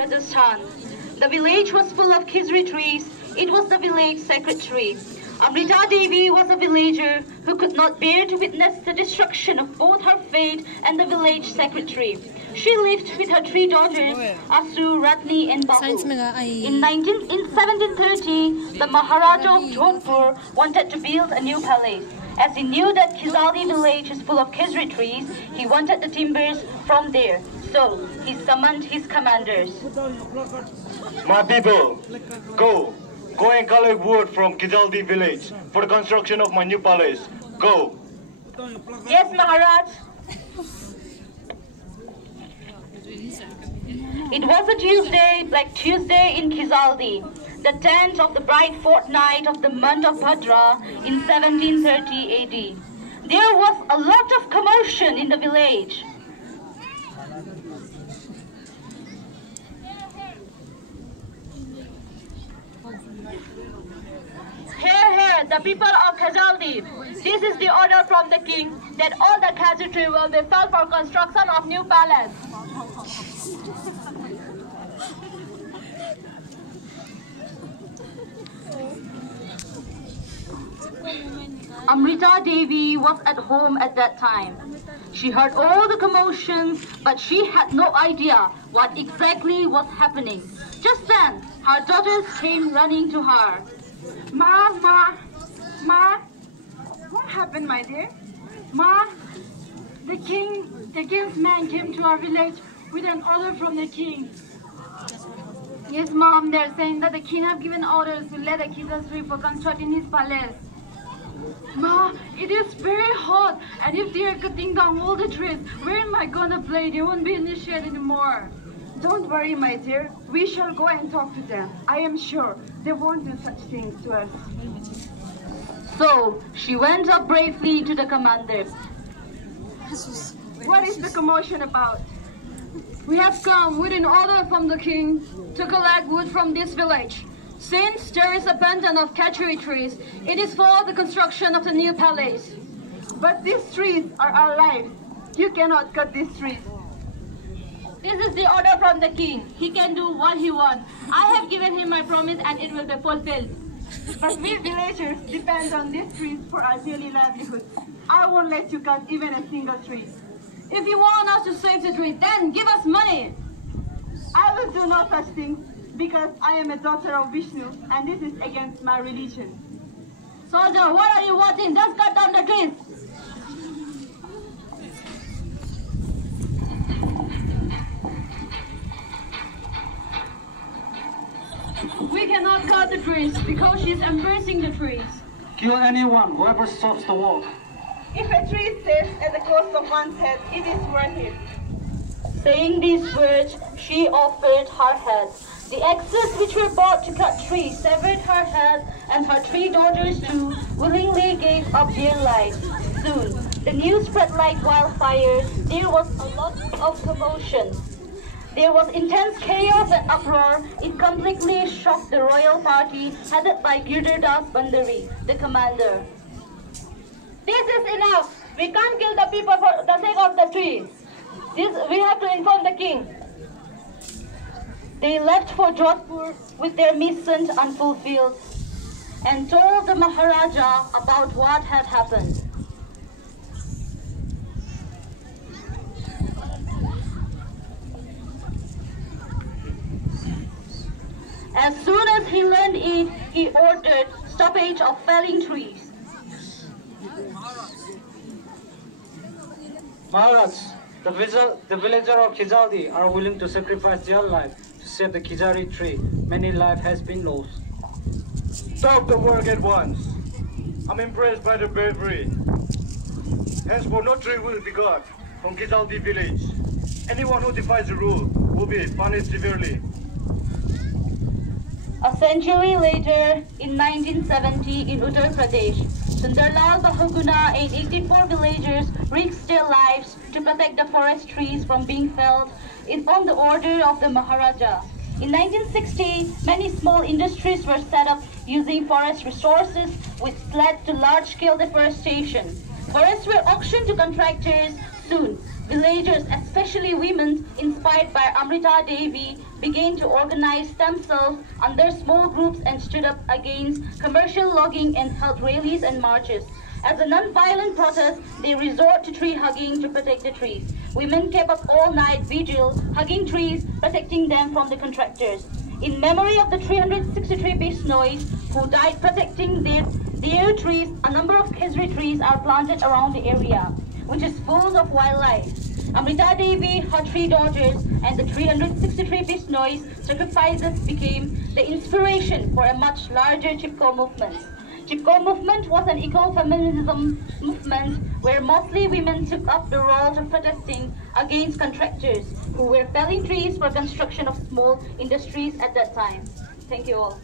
Rajasthan. The village was full of khizri trees. It was the village sacred tree. Amrita Devi was a villager who could not bear to witness the destruction of both her fate and the village sacred tree. She lived with her three daughters, Asu, Ratni and Babu. In 1730, the Maharaja of Jodhpur wanted to build a new palace. As he knew that Khizaldi village is full of khizri trees, he wanted the timbers from there. So he summoned his commanders. My people, go and collect wood from Khizaldi village for the construction of my new palace. Go. Yes, Maharaj. It was a Tuesday, Black Tuesday in Khizaldi, the 10th of the bright fortnight of the month of Bhadra in 1730 AD. There was a lot of commotion in the village. Here, the people of Khizaldi. This is the order from the king that all the khizri trees will be felled for construction of new palace. Amrita Devi was at home at that time. She heard all the commotions, but she had no idea what exactly was happening. Just then, her daughters came running to her. Ma, what happened, my dear? Ma, the king's man came to our village with an order from the king. Yes, Mom, they're saying that the king have given orders to let the khizri for constructing his palace. Ma, it is very hot, and if they are cutting down all the trees, where am I gonna play? There won't be any shade anymore. Don't worry, my dear. We shall go and talk to them. I am sure they won't do such things to us. So she went up bravely to the commander. What is the commotion about? We have come with an order from the king to collect wood from this village. Since there is abundance of khizri trees, it is for the construction of the new palace. But these trees are our lives. You cannot cut these trees. This is the order from the king. He can do what he wants. I have given him my promise and it will be fulfilled. But we villagers depend on these trees for our daily livelihood. I won't let you cut even a single tree. If you want us to save the tree, then give us money. I will do no such thing because I am a daughter of Vishnu and this is against my religion. Soldier, what are you watching? Just cut down the trees. We cannot cut the trees because she's embracing the trees. Kill anyone, whoever stops the walk. If a tree is saved at the cost of one's head, it is worth it. Saying these words, she offered her head. The axes which were bought to cut trees severed her head, and her three daughters too willingly gave up their lives. Soon, the news spread like wildfire. There was a lot of commotion. There was intense chaos and uproar. It completely shocked the royal party headed by Girdardas Bandari, the commander. This is enough. We can't kill the people for the sake of the trees. We have to inform the king. They left for Jodhpur with their mission unfulfilled and told the Maharaja about what had happened. As soon as he learned it, he ordered stoppage of felling trees. Maharaj, the villagers of Khizaldi are willing to sacrifice their life to save the khizari tree. Many lives has been lost. Stop the work at once. I'm impressed by the bravery. Henceforth, no tree will be cut from Khizaldi village. Anyone who defies the rule will be punished severely. A century later, in 1970 in Uttar Pradesh, Sundarlal Bahuguna and 84 villagers risked their lives to protect the forest trees from being felled on the order of the Maharaja. In 1960, many small industries were set up using forest resources, which led to large-scale deforestation. Forests were auctioned to contractors. Soon, villagers, especially women, inspired by Amrita Devi, began to organize themselves under small groups and stood up against commercial logging and held rallies and marches. As a non-violent protest, they resort to tree hugging to protect the trees. Women kept up all night vigil, hugging trees, protecting them from the contractors. In memory of the 363 Bisnois who died protecting their trees, a number of Khizri trees are planted around the area, which is full of wildlife. Amrita Devi, her 3 daughters, and the 363 Bisnois sacrifices became the inspiration for a much larger Chipko movement. Chipko movement was an eco-feminism movement where mostly women took up the role of protesting against contractors who were felling trees for construction of small industries at that time. Thank you all.